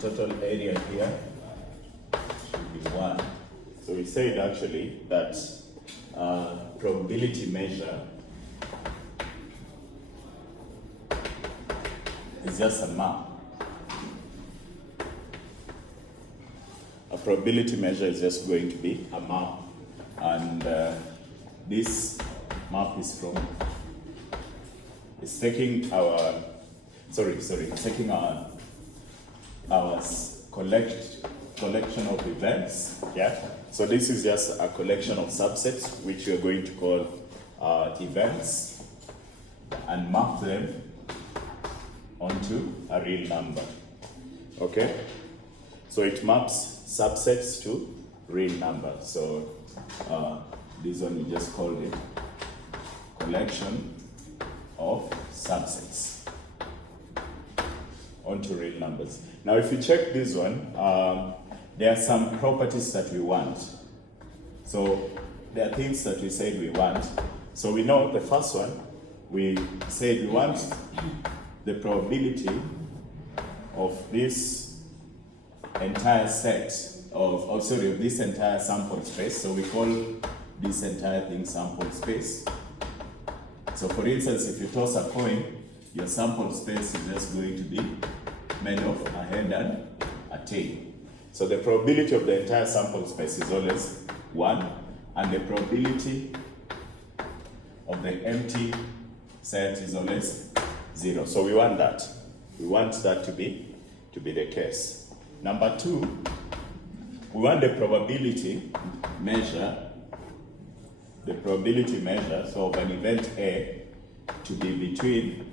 total area here should be 1. So we said actually that probability measure is just a map. A probability measure is just going to be a map, and this map is taking our taking our collection of events. Yeah. So this is just a collection of subsets which we are going to call events, and map them onto a real number. Okay. So it maps subsets to real numbers. So this one we just called it collection of subsets onto real numbers. Now if you check this one, there are some properties that we want. So there are things that we said we want. So we know the first one, we said we want the probability of this entire set of this entire sample space. So we call this entire thing sample space. So for instance, if you toss a coin, your sample space is just going to be made of a head and a tail. So the probability of the entire sample space is always 1, and the probability of the empty set is always 0. So we want that. We want that to be the case. Number 2, we want the probability measure, so of an event A to be between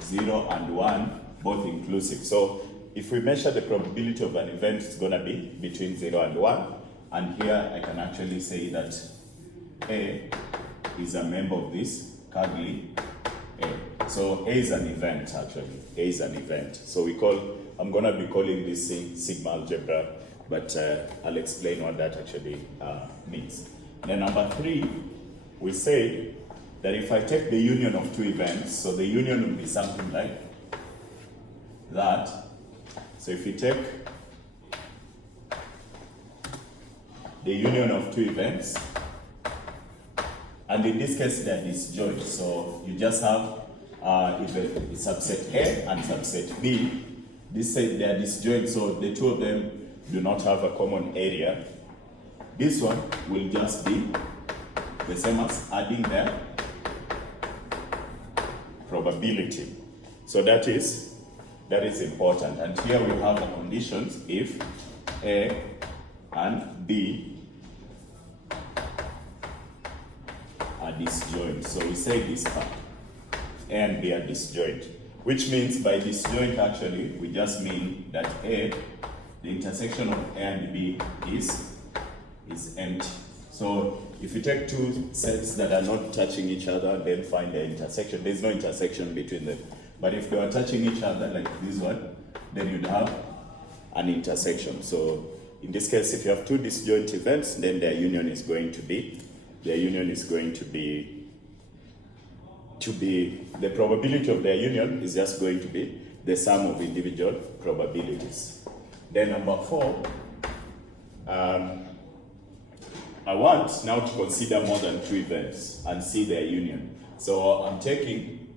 0 and 1, both inclusive. So if we measure the probability of an event, it's going to be between 0 and 1. And here I can actually say that A is a member of this curly A. So A is an event actually. A is an event. So I'm going to be calling this thing sigma algebra, but I'll explain what that actually means. Then number 3, we say that if I take the union of two events, so the union will be something like that. So if you take the union of two events, and in this case they're disjoint, so you just have subset A and subset B. This said they are disjoint, so the two of them do not have a common area. This one will just be the same as adding their probability. So that is important. And here we have the conditions if A and B are disjoint. So we say this part, A and B are disjoint, which means by disjoint actually we just mean that A, the intersection of A and B is empty. So if you take two sets that are not touching each other, then find their intersection. There's no intersection between them. But if they are touching each other like this one, then you'd have an intersection. So in this case, if you have two disjoint events, then their union is going to be the probability of their union is just going to be the sum of individual probabilities. Then number 4, I want now to consider more than two events and see their union. So I'm taking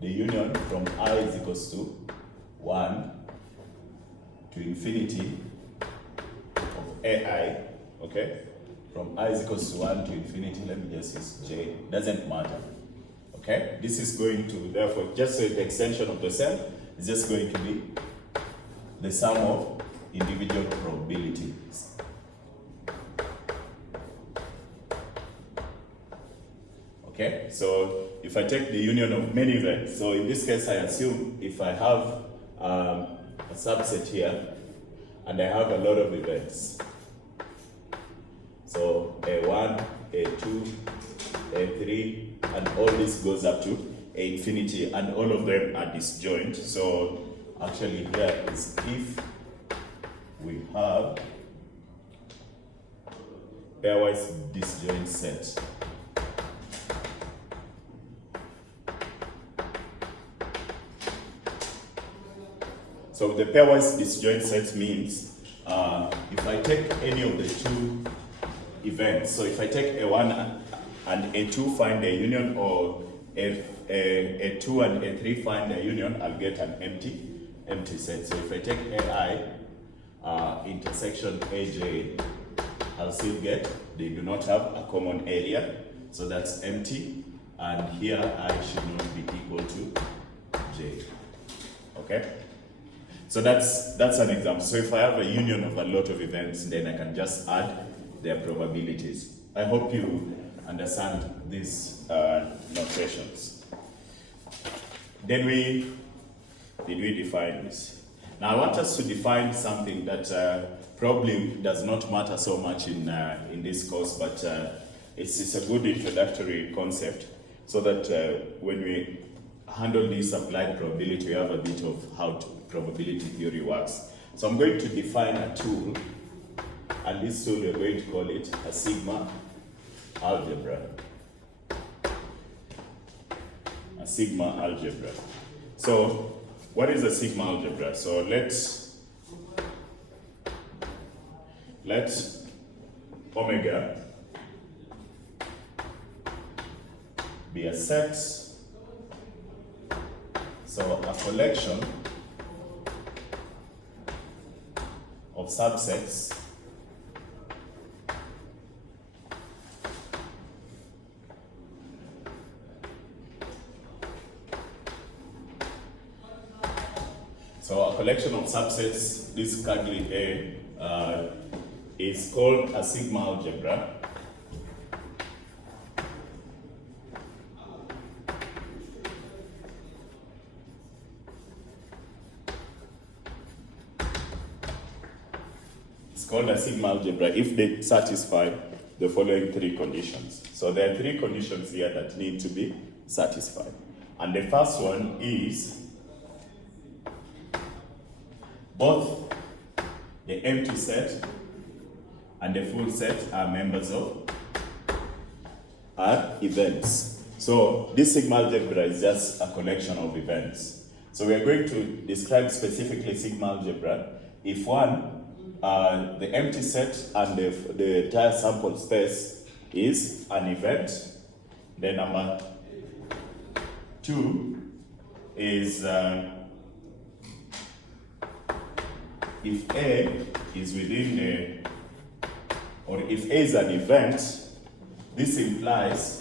the union from I is equals to 1 to infinity of AI, okay? From I is equals to 1 to infinity, let me just use J, doesn't matter, okay? This is going to, therefore, just the extension of the cell is just going to be the sum of individual probabilities. Okay, so if I take the union of many events, so in this case I assume if I have a subset here and I have a lot of events, so A1, A2, A3, and all this goes up to A infinity, and all of them are disjoint. So actually here is if we have pairwise disjoint set. So the pairwise disjoint set means if I take any of the two events, so if I take A1 and A2 find a union, or A2 and A3 find a union, I'll get an empty set. So if I take AI intersection AJ, I'll still get, they do not have a common area, so that's empty, and here I should not be equal to J. Okay? So that's an example. So if I have a union of a lot of events, then I can just add their probabilities. I hope you understand these notations. Then did we define this? Now I want us to define something that probably does not matter so much in this course, but it's a good introductory concept, so that when we handle this applied probability, we have a bit of how probability theory works. So I'm going to define a tool, and this tool we're going to call it a sigma algebra. A sigma algebra. So what is a sigma algebra? So let omega be a set, so a collection of subsets this cuddly A is called a sigma algebra. It's called a sigma algebra if they satisfy the following three conditions. So there are three conditions here that need to be satisfied. And the first one is both the empty set and the full set are members of events. So this sigma algebra is just a collection of events. So we are going to describe specifically sigma algebra if one, the empty set and the entire sample space is an event. Then number two is if A is within or if A is an event, this implies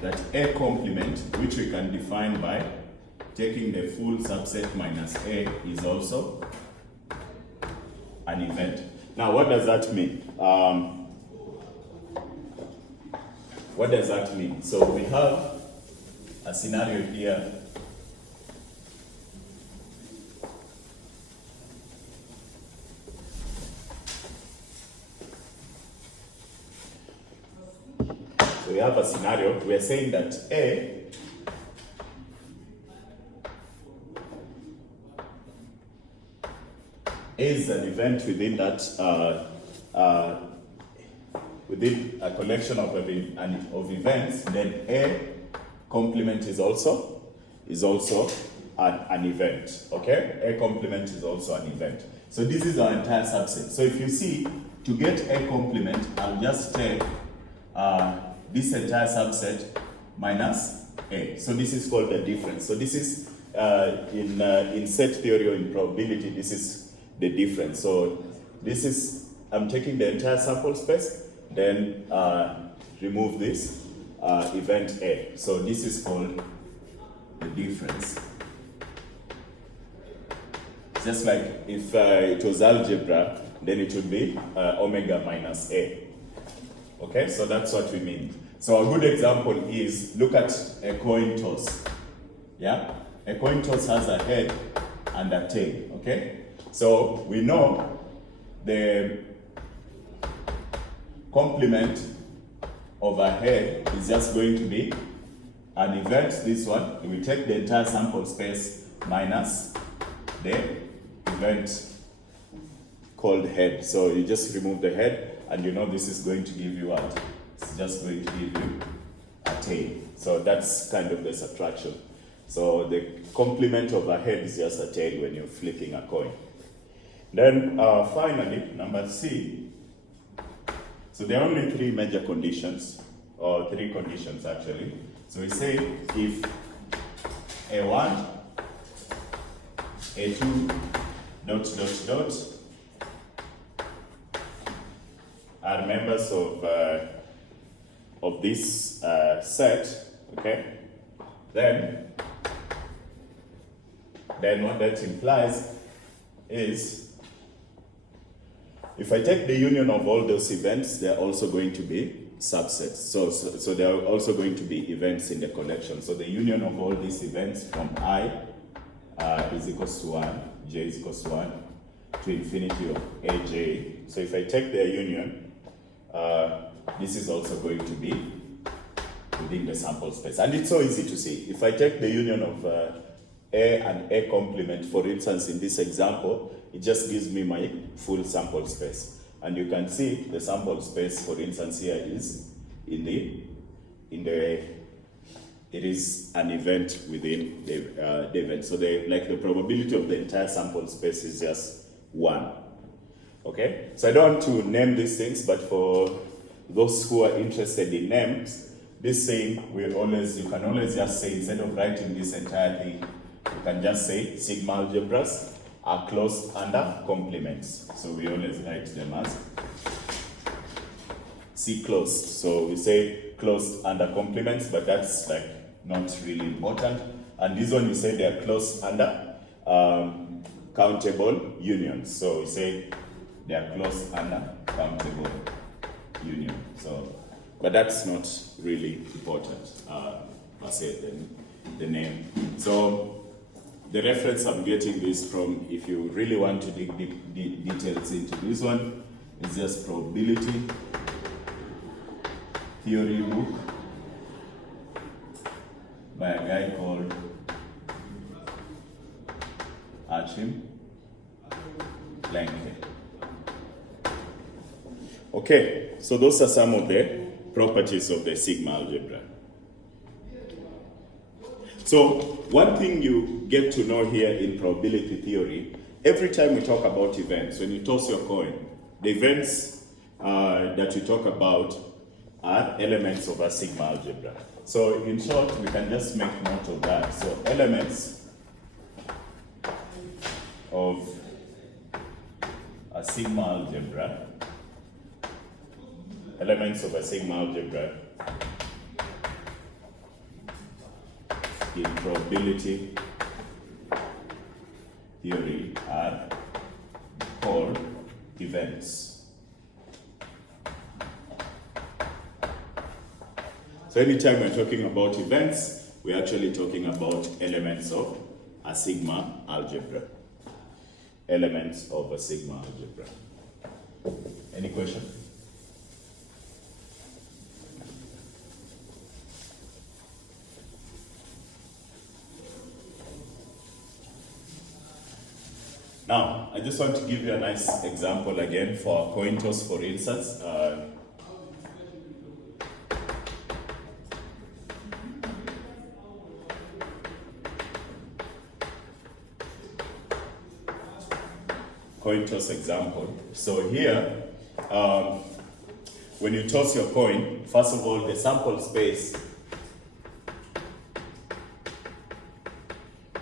that A complement, which we can define by taking the full subset minus A, is also an event. Now, what does that mean? What does that mean? So we have a scenario here . So we have a scenario, we are saying that A is an event within that, within a collection of events, then A complement is also an event, okay? A complement is also an event. So this is our entire subset. So if you see, to get A complement, I'll just take this entire subset minus A. So this is called the difference. So this is, in set theory or in probability, this is the difference. So this is, I'm taking the entire sample space, then remove this event A. So this is called the difference. Just like if it was algebra, then it would be omega minus A. Okay, so that's what we mean. So a good example is, look at a coin toss. Yeah, a coin toss has a head and a tail. Okay, so we know the complement of a head is just going to be an event, this one. We take the entire sample space minus the event called head. So you just remove the head, and you know this is going to give you what? It's just going to give you a tail. So that's kind of the subtraction. So the complement of a head is just a tail when you're flipping a coin. Then finally, number C. So there are only three major conditions, or three conditions actually. So we say if A1, A2, ... are members of this set, okay, then what that implies is if I take the union of all those events, they're also going to be subsets. So there are also going to be events in the collection. So the union of all these events from I is equals to 1, j is equals to 1, to infinity of aj. So if I take their union, this is also going to be within the sample space. And it's so easy to see. If I take the union of A and A complement, for instance, in this example, it just gives me my full sample space. And you can see the sample space, for instance, here is it is an event within the event. So the probability of the entire sample space is just 1. Okay? So I don't want to name these things, but for those who are interested in names, this saying you can always just say, instead of writing this entire thing, you can just say sigma algebras are closed under complements. So we always write them as C closed. So we say closed under complements, but that's like not really important. And this one we say they are closed under countable unions. So we say they are closed under countable union. So, but that's not really important. I say the name. So the reference I'm getting this from, if you really want to dig details into this one, is just probability theory book by a guy called Lec1. Okay, so those are some of the properties of the sigma algebra. So one thing you get to know here in probability theory, every time we talk about events, when you toss your coin, the events that you talk about are elements of a sigma algebra. So in short, we can just make note of that. So elements of a sigma algebra, in probability theory are called events. So anytime we're talking about events, we're actually talking about elements of a sigma algebra. Elements of a sigma algebra. Any question? Now, I just want to give you a nice example again for a coin toss, for instance. Coin toss example. So here, when you toss your coin, first of all, the sample space,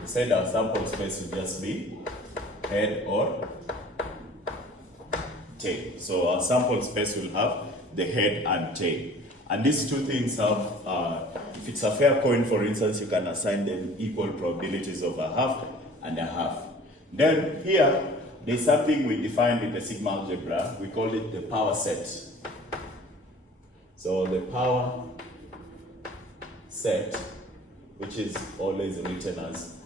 we said our sample space will just be head or tail. So our sample space will have the head and tail. And these two things have, if it's a fair coin, for instance, you can assign them equal probabilities of a half and a half. Then here, there's something we defined in the sigma algebra. We call it the power set. So the power set, which is always written as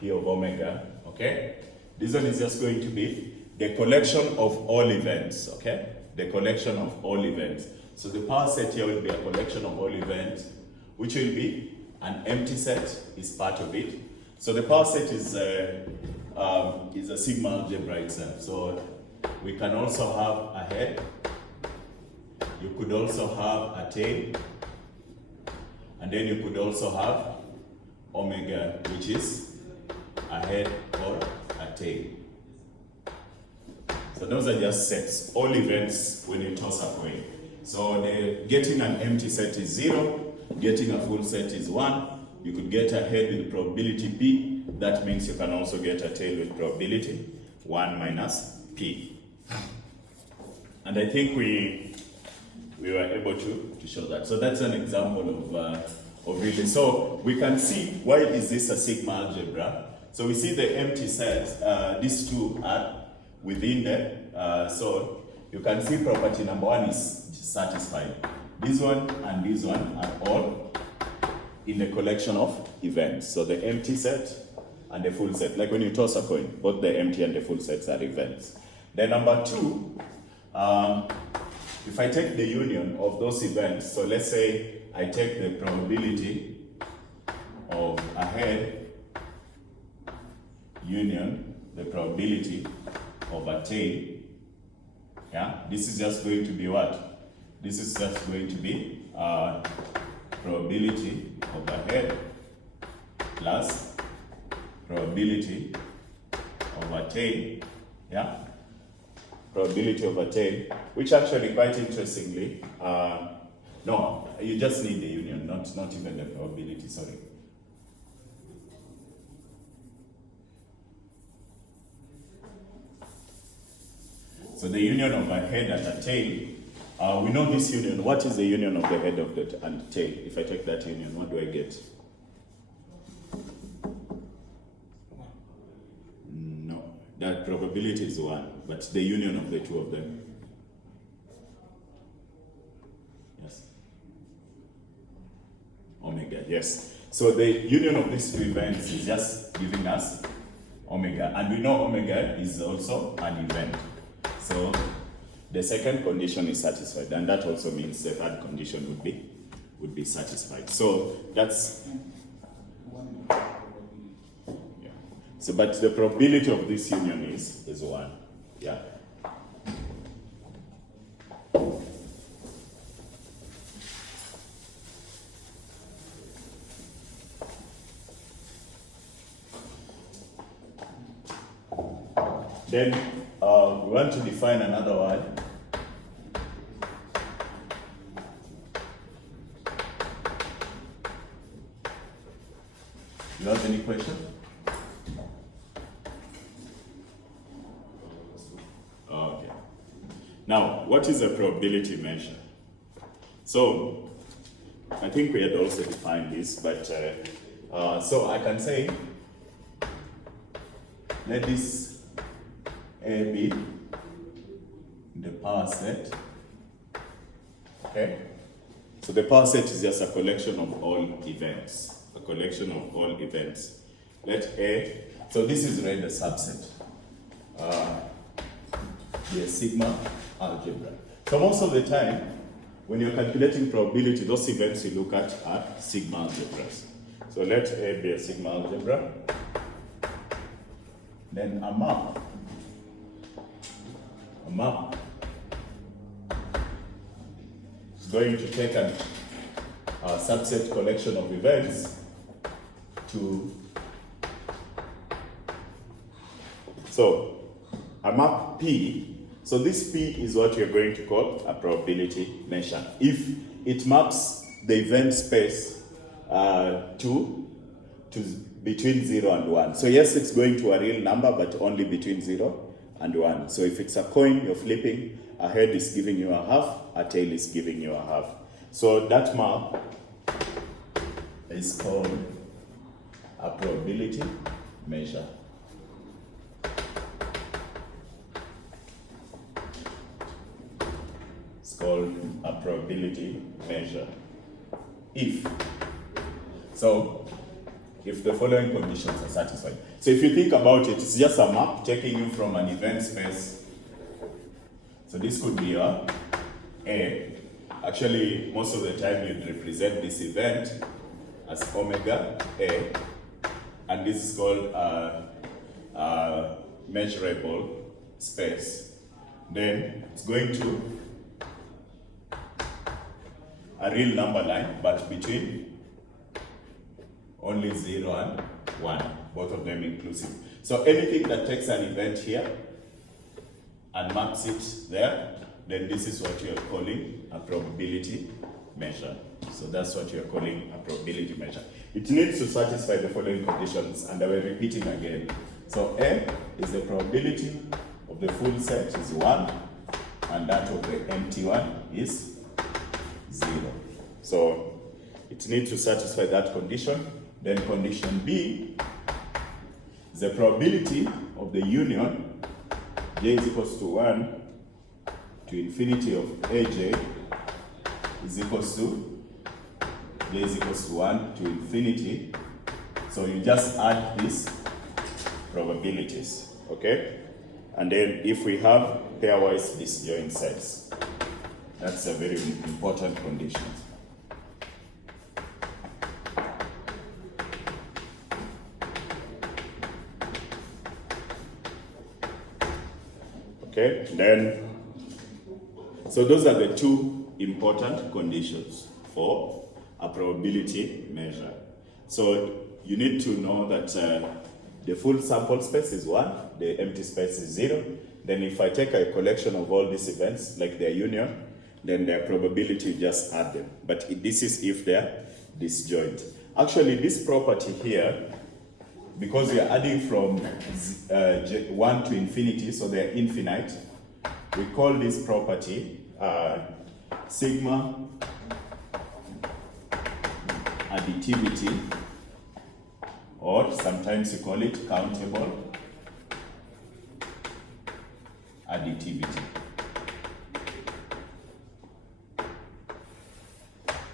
P of omega, okay? This one is just going to be the collection of all events, okay? The collection of all events. So the power set here will be a collection of all events, which will be an empty set, is part of it. So the power set is a sigma algebra itself. So we can also have a head. You could also have a tail. And then you could also have omega, which is a head or a tail. So those are just sets, all events when you toss a coin. So getting an empty set is 0, getting a full set is 1. You could get a head with probability P. That means you can also get a tail with probability 1 minus P. And I think we were able to show that. So that's an example of really. So we can see, why is this a sigma algebra? So we see the empty sets, these two are within the, so you can see property number 1 is satisfied. This one and this one are all in the collection of events. So the empty set and the full set, like when you toss a coin, both the empty and the full sets are events. Then number 2, if I take the union of those events, so let's say I take the probability of a head union the probability of a tail, yeah, this is just going to be what? This is just going to be probability of a head plus probability of a tail, yeah, probability of a tail, which actually quite interestingly, no, you just need the union, not even the probability, sorry. So the union of a head and a tail, we know this union. What is the union of the head of the and tail? If I take that union, what do I get? No, that probability is 1, but the union of the two of them. Yes. Omega, yes. So the union of these two events is just giving us omega, and we know omega is also an event. So the second condition is satisfied, and that also means the third condition would be satisfied. So that's yeah. So but the probability of this union is 1. Yeah. Then we want to define another word. You have any question? Okay. Now, what is a probability measure? So, I think we had also defined this, but so I can say, let this A be the power set. Okay? So the power set is just a collection of all events. A collection of all events. Let A, so this is really the subset. The sigma algebra. So most of the time, when you're calculating probability, those events you look at are sigma algebras. So let A be a sigma algebra. Then a map is going to take a subset collection of events to, so a map P, so this P is what you're going to call a probability measure. If it maps the event space to between 0 and 1. So yes, it's going to a real number, but only between 0 and 1. So if it's a coin you're flipping, a head is giving you a half, a tail is giving you a half. So that map is called a probability measure. It's called a probability measure. If the following conditions are satisfied. So if you think about it, it's just a map taking you from an event space. So this could be a A. Actually, most of the time you'd represent this event as omega A, and this is called a measurable space. Then it's going to a real number line, but between only 0 and 1, both of them inclusive. So anything that takes an event here and maps it there, then this is what you are calling a probability measure. So that's what you are calling a probability measure. It needs to satisfy the following conditions, and I will repeat it again. So A is the probability of the full set is 1, and that of the empty one is 0. So it needs to satisfy that condition. Then condition B is the probability of the union j is equals to 1 to infinity of aj is equals to j is equals to 1 to infinity. So you just add these probabilities, okay? And then if we have pairwise disjoint sets, that's a very important condition. Okay, then, so those are the two important conditions for a probability measure. So you need to know that the full sample space is 1, the empty space is 0. Then if I take a collection of all these events, like their union, then their probability, just add them. But this is if they're disjoint. Actually, this property here, because we are adding from 1 to infinity, so they're infinite, we call this property sigma additivity, or sometimes you call it countable additivity.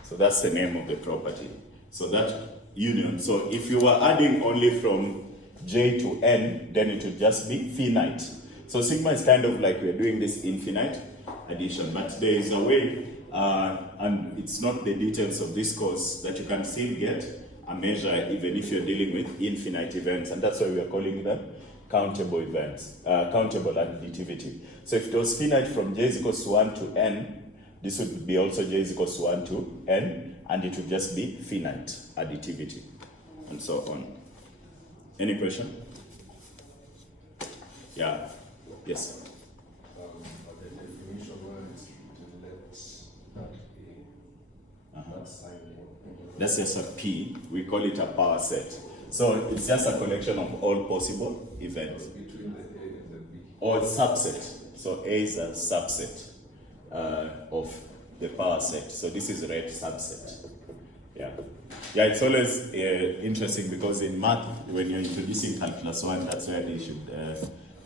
So that's the name of the property. So that union, so if you were adding only from j to n, then it would just be finite. So sigma is kind of like we're doing this infinite addition, but there is a way, and it's not the details of this course, that you can still get a measure even if you're dealing with infinite events, and that's why we are calling them countable events, countable additivity. So if it was finite from j is equals to 1 to n, this would be also j is equals to 1 to n, and it would just be finite additivity, and so on. Any question? Yeah. Yes. The definition where it's let that sign. That's just a P. We call it a power set. So it's just a collection of all possible events. Between the A and the B. Or subset. So A is a subset of the power set. So this is a red subset. Yeah. Yeah, it's always interesting because in math, when you're introducing calculus 1, that's where they should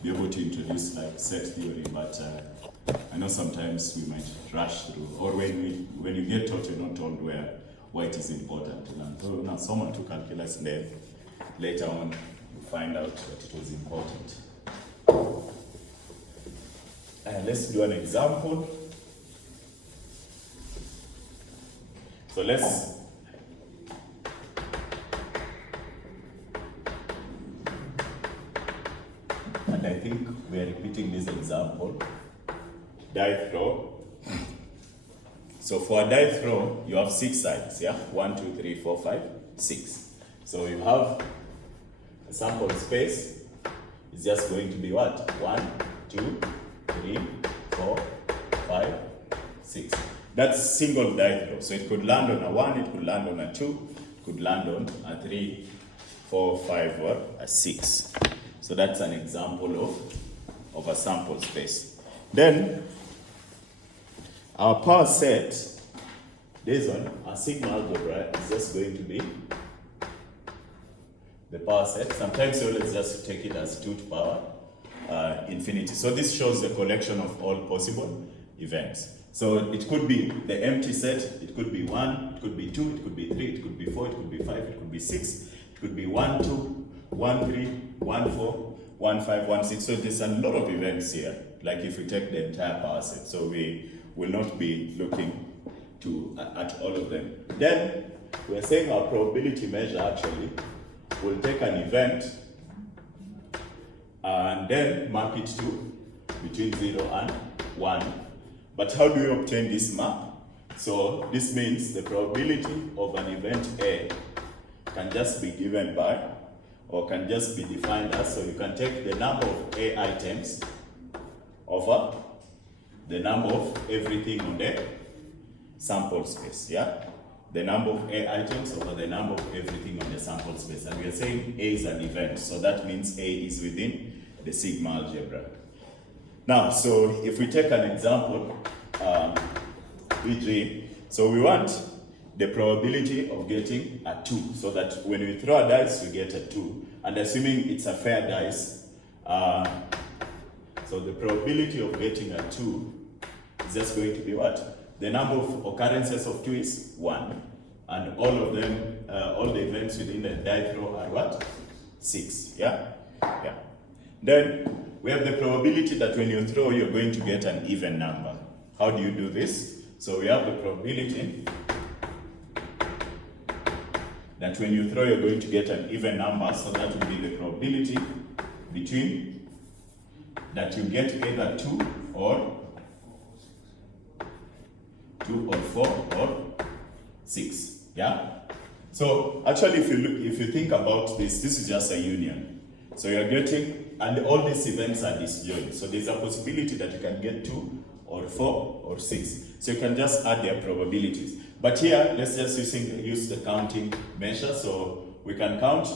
be able to introduce like set theory. But I know sometimes we might rush through, or when you get taught, you're not told why it is important. And now someone to calculus, and then later on you find out that it was important. Let's do an example. So and I think we are repeating this example. Die throw. So for a die throw, you have 6 sides, yeah? 1, 2, 3, 4, 5, 6. So you have a sample space is just going to be what? 1, 2, 3, 4, 5, 6. That's single die throw. So it could land on a 1, it could land on a 2, it could land on a 3, 4, 5, or a 6. So that's an example of a sample space. Then our power set, this one, our sigma algebra is just going to be the power set. Sometimes you always just take it as 2 to power infinity. So this shows the collection of all possible events. So it could be the empty set, it could be 1, it could be 2, it could be 3, it could be 4, it could be 5, it could be 6, it could be 1, 2, 1, 3, 1, 4, 1, 5, 1, 6. So there's a lot of events here, like if we take the entire power set. So we will not be looking at all of them. Then we're saying our probability measure actually will take an event and then map it to between 0 and 1. But how do we obtain this map? So this means the probability of an event A can just be given by, or can just be defined as, so you can take the number of A items over the number of everything on the sample space, yeah? The number of A items over the number of everything on the sample space. And we are saying A is an event, so that means A is within the sigma algebra. Now, so if we take an example, e.g., so we want the probability of getting a 2, so that when we throw a dice, we get a 2, and assuming it's a fair dice, so the probability of getting a 2 is just going to be what? The number of occurrences of 2 is 1, and all of them, all the events within the die throw are what? 6, yeah? Yeah. Then we have the probability that when you throw, you're going to get an even number. How do you do this? So we have the probability that when you throw, you're going to get an even number, so that will be the probability between that you get either 2 or 4 or 6, yeah? So actually, if you think about this is just a union. So you're getting, and all these events are disjoint. So there's a possibility that you can get 2 or 4 or 6. So you can just add their probabilities. But here, let's just use the counting measure. So we can count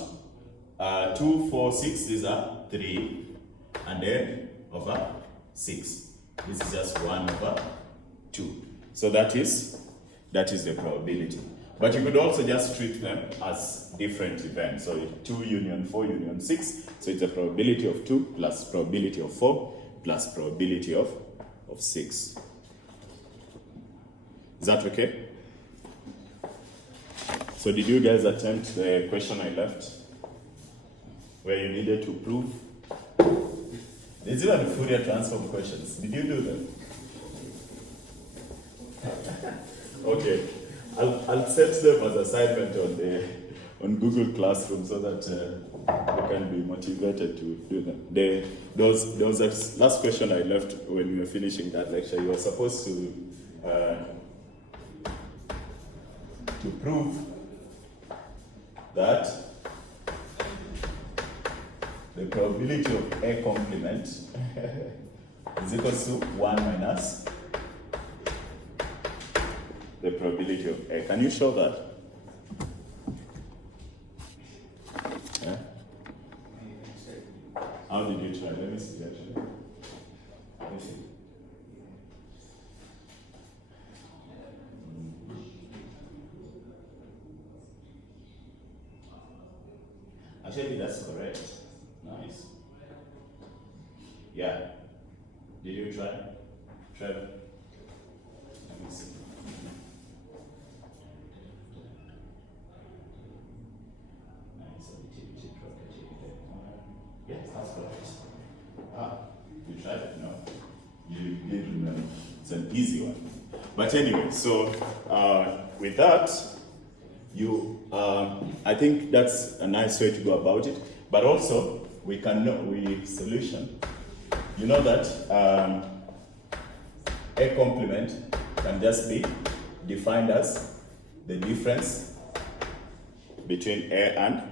2, 4, 6. These are 3, and then over 6. This is just 1 over 2. So that is the probability. But you could also just treat them as different events. So 2 union 4 union 6. So it's a probability of 2 plus probability of 4 plus probability of 6. Is that okay? So did you guys attempt the question I left? Where you needed to prove? There's even the Fourier transform questions. Did you do them? Okay, I'll set them as assignment on Google Classroom so that you can be motivated to do them. There was a last question I left when we were finishing that lecture. You were supposed to prove that the probability of A complement is equal to 1 minus the probability of A. Can you show that? Yeah? How did you try? Let me see actually. Let me see. Actually, that's correct. Nice. Yeah. Did you try? Trevor? Let me see. Yes, that's correct. You tried it? No. You did remember. It's an easy one. But anyway, so with that, I think that's a nice way to go about it. But also, we can know with solution. You know that A complement can just be defined as the difference between A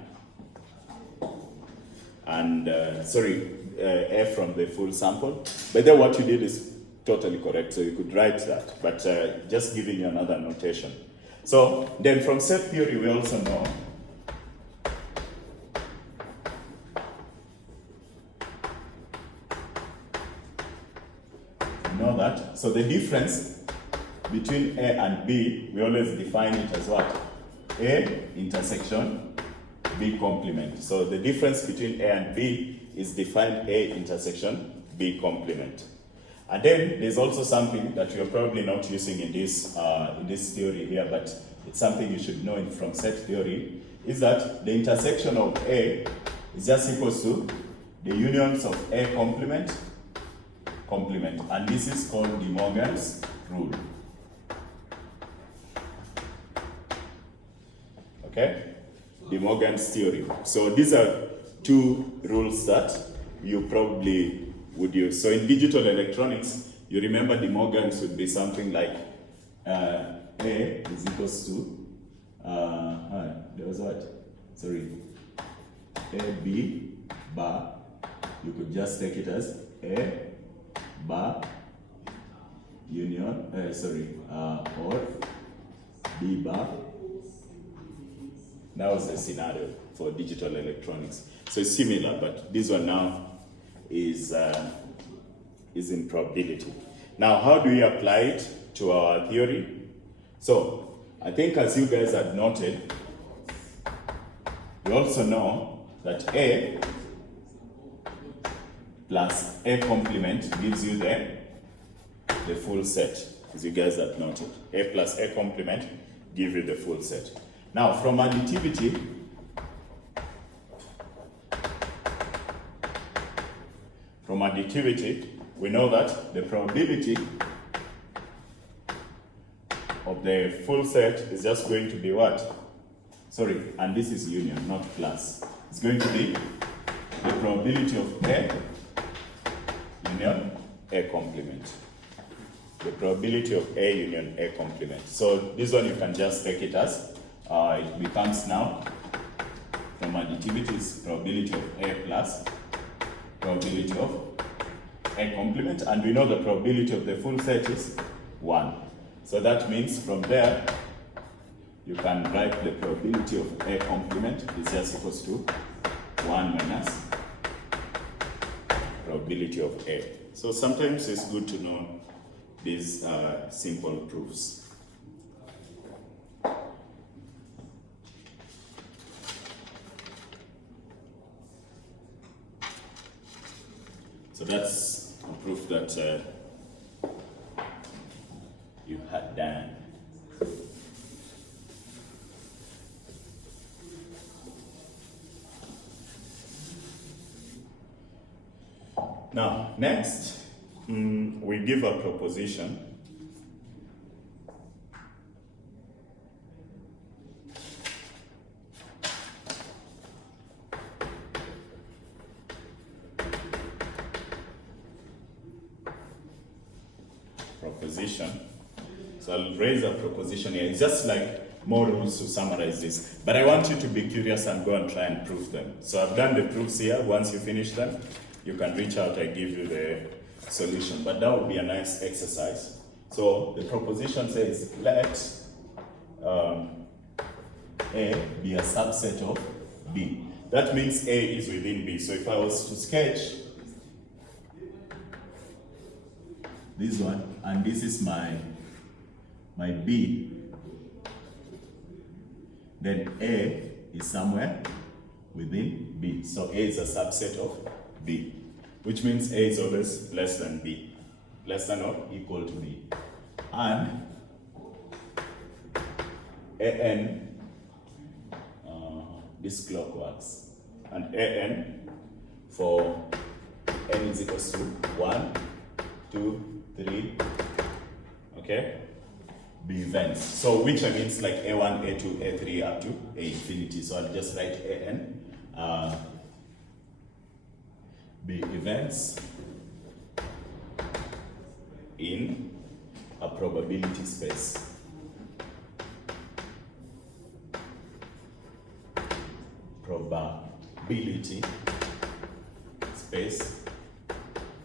A from the full sample. But then what you did is totally correct, so you could write that, but just giving you another notation. So then from set theory, we also know that. So the difference between A and B, we always define it as what? A intersection B complement. So the difference between A and B is defined A intersection B complement. And then there's also something that you're probably not using in this theory here, but it's something you should know from set theory, is that the intersection of A is just equals to the unions of A complement, and this is called De Morgan's rule. Okay? De Morgan's theory. So these are two rules that you probably would use. So in digital electronics, you remember De Morgan's would be something like A is equals to, there was what? A, B, bar, you could just take it as A, bar, union, or B bar. That was the scenario for digital electronics. So it's similar, but this one now is in probability. Now, how do we apply it to our theory? So, I think as you guys had noted, you also know that A plus A complement gives you the full set, as you guys had noted. A plus A complement gives you the full set. Now, from additivity, we know that the probability of the full set is just going to be what? And this is union, not plus. It's going to be the probability of A union A complement. The probability of A union A complement. So this one you can just take it as, it becomes now, from additivity is probability of A plus probability of A complement, and we know the probability of the full set is 1. So that means from there, you can write the probability of A complement is just equals to 1 minus probability of A. So sometimes it's good to know these simple proofs. So that's a proof that you had done. Now, next, we give a proposition. So I'll raise a proposition here. It's just like more rules to summarize this. But I want you to be curious and go and try and prove them. So I've done the proofs here. Once you finish them, you can reach out and give you the solution. But that would be a nice exercise. So the proposition says, let A be a subset of B. That means A is within B. So if I was to sketch this one, and this is my B, then A is somewhere within B. So A is a subset of B, which means A is always less than B, less than or equal to B. And AN, this clock works, and AN for N is equals to 1, 2, 3, okay? B events. So which means like A1, A2, A3 up to A infinity. So I'll just write AN. B events in a probability space. Probability space.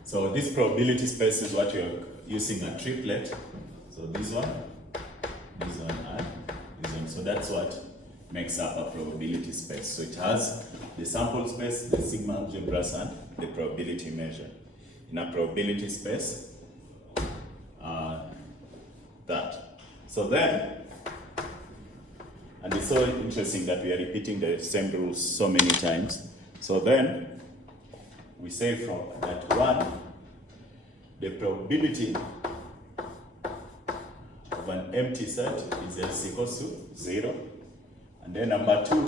So this probability space is what you're using a triplet. So this one, and this one. So that's what makes up a probability space. So it has the sample space, the sigma algebras, and the probability measure. In a probability space, that. So then, and it's so interesting that we are repeating the same rules so many times. So then, we say from that 1, the probability of an empty set is S equals to 0. And then number 2,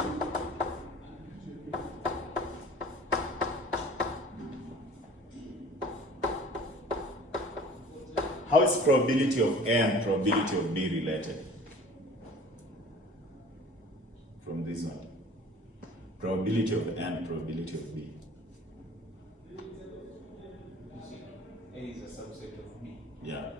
how is probability of A and probability of B related? From this one. Probability of A and probability of B. A is a subset of B. Yeah.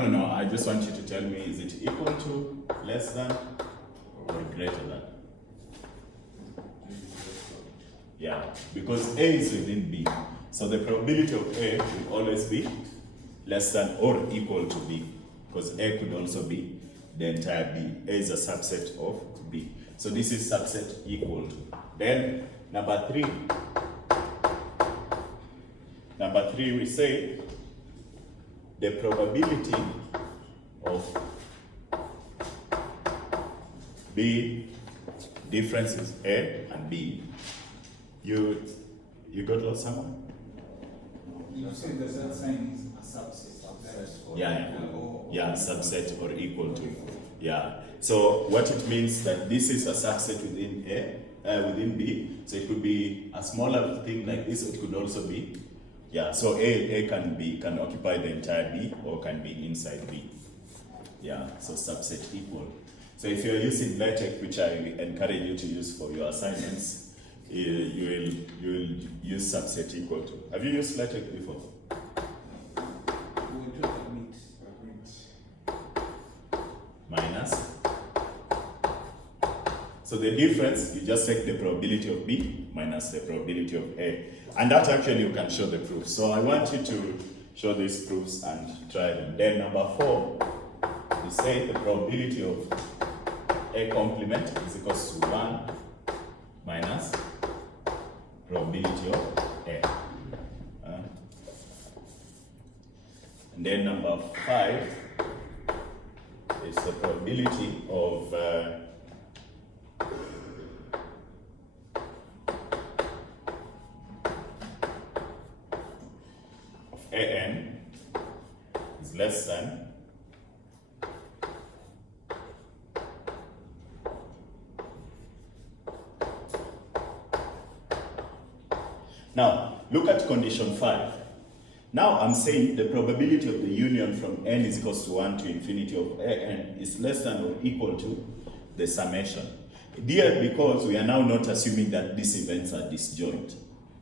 No. I just want you to tell me, is it equal to, less than, or greater than? Yeah, because A is within B. So the probability of A will always be less than or equal to B. Because A could also be the entire B. A is a subset of B. So this is subset equal to. Then number three we say the probability of B differences A and B. You got lost somewhere? You say the Z sign is a subset. Or Yeah, equal or- yeah, subset or equal to. Yeah. So what it means that this is a subset within within B. So it could be a smaller thing like this. It could also be, yeah. So A can occupy the entire B or can be inside B. Yeah. So subset equal. So if you're using LaTeX, which I encourage you to use for your assignments, you will use subset equal to. Have you used LaTeX before? We took a meet. Minus. So the difference, you just take the probability of B minus the probability of A. And that actually you can show the proof. So I want you to show these proofs and try them. Then number 4, you say the probability of A complement is equals to 1 minus probability of A. And then number 5 is the probability of AN is less than Now, look at condition 5. Now I'm saying the probability of the union from n is equals to 1 to infinity of an is less than or equal to the summation. Here, because we are now not assuming that these events are disjoint.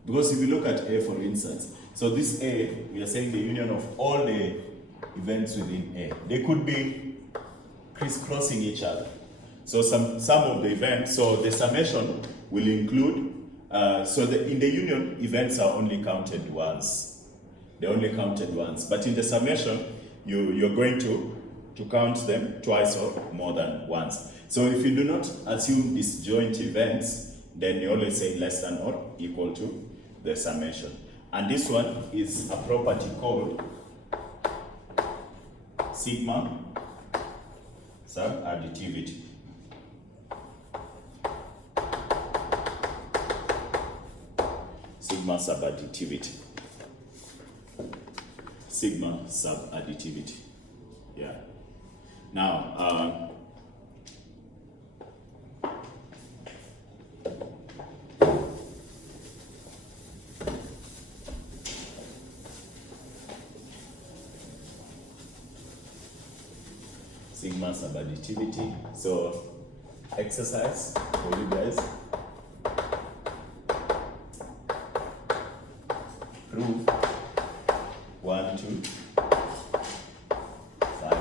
Because if you look at A, for instance, so this A, we are saying the union of all the events within A. They could be crisscrossing each other. So some of the events, so the summation will include, in the union, events are only counted once. They're only counted once. But in the summation, you're going to count them twice or more than once. So if you do not assume disjoint events, then you always say less than or equal to the summation. And this one is a property called sigma subadditivity. Sigma subadditivity. Sigma subadditivity. Yeah. Now, sigma subadditivity. So, exercise for you guys. Prove 1, 2, 5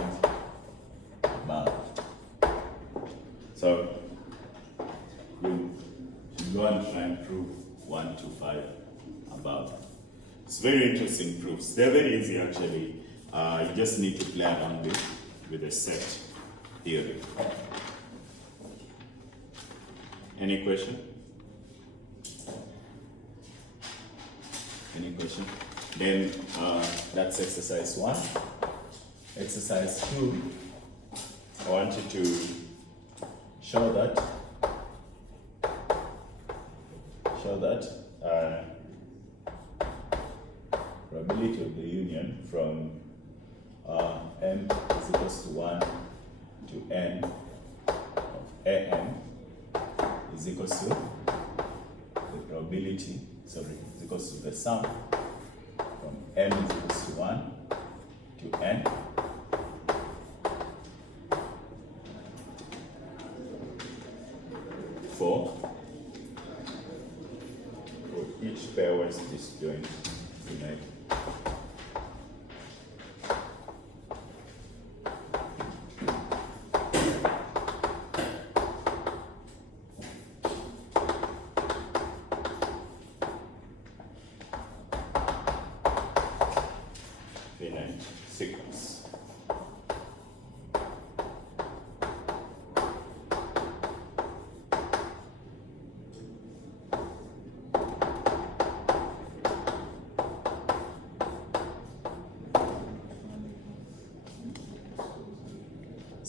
above. So you go and try and prove 1 to 5 above. It's very interesting proofs. They're very easy actually. You just need to play around with the set theory. Any question? Any question? Then that's exercise 1. Exercise 2, I want you to show that probability of the union from m is equals to 1 to n of an is equals to the probability, is equals to the sum from m is equals to 1 to n for each pairwise disjoint unit.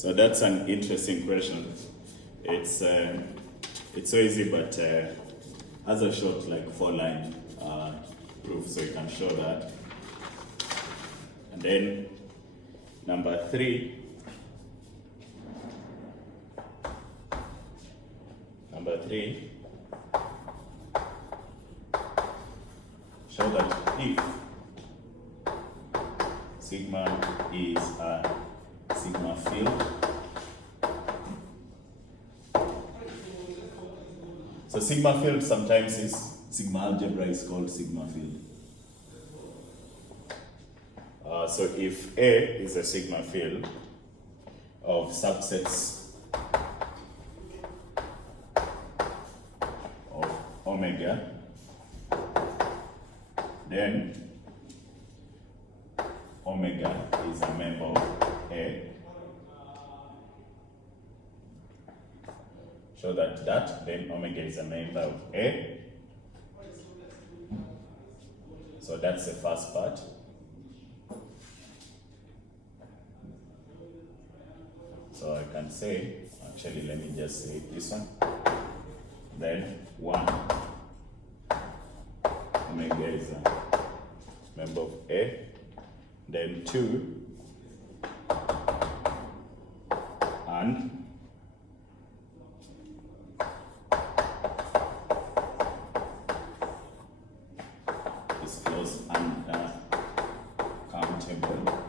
So that's an interesting question. It's so easy, but has a short like 4-line proof, so you can show that. And then number 3. Number 3. Show that if sigma is a sigma field. So sigma field sometimes is sigma algebra is called sigma field. So if A is a sigma field of subsets of omega, then omega is a member of A. Show that then omega is a member of A. So that's the first part. So I can say, actually let me just say this one. Then 1, omega is a member of A. Then 2, and is closed under countable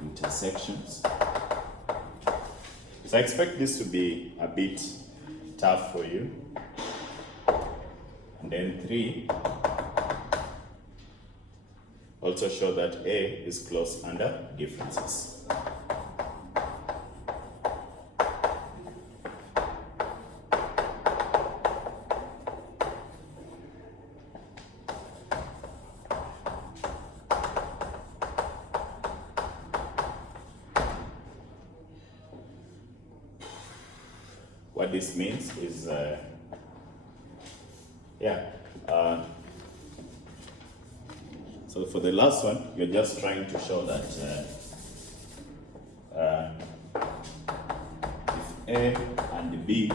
intersections. So I expect this to be a bit tough for you. And then 3, also show that A is closed under differences. What this means is, so for the last one, you're just trying to show that if A and B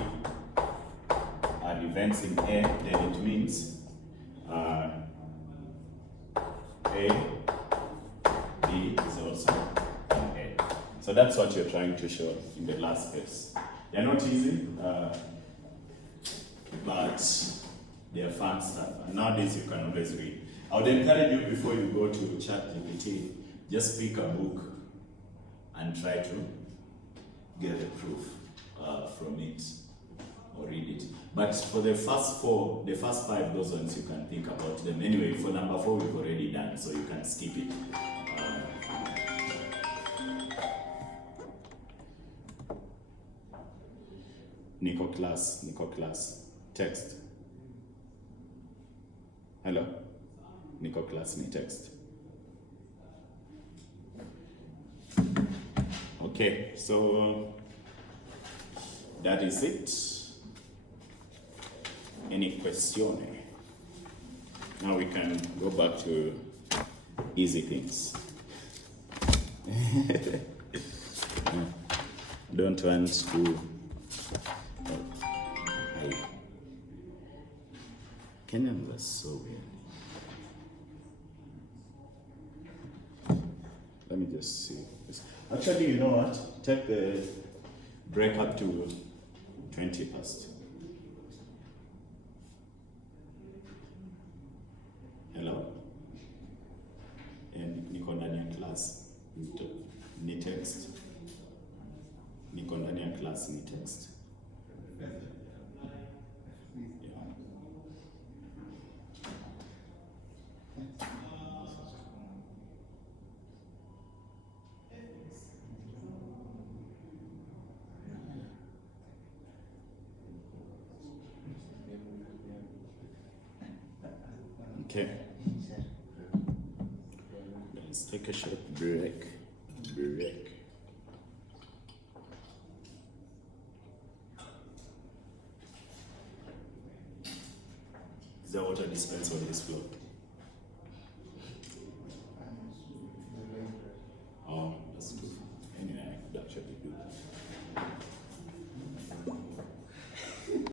are events in A, then it means A, B is also in A. So that's what you're trying to show in the last case. They're not easy, but they're fun stuff. And nowadays you can always read. I would encourage you before you go to ChatGPT, just pick a book and try to get the proof from it or read it. But for the first 4, the first 5, those ones you can think about them. Anyway, for number 4 we've already done, so you can skip it. Nico class, text. Hello? Nico class, ni text. Okay, so that is it. Any question? Now we can go back to easy things. Don't want to. Kenyans are so weird. Let me just see this. Actually, you know what? Take the break up to 20 past. Hello? And niko ndani ya class. Ni text. Niko ndani ya class ni text. Yeah. Okay. Let's take a short break. Is there water dispenser on this floor?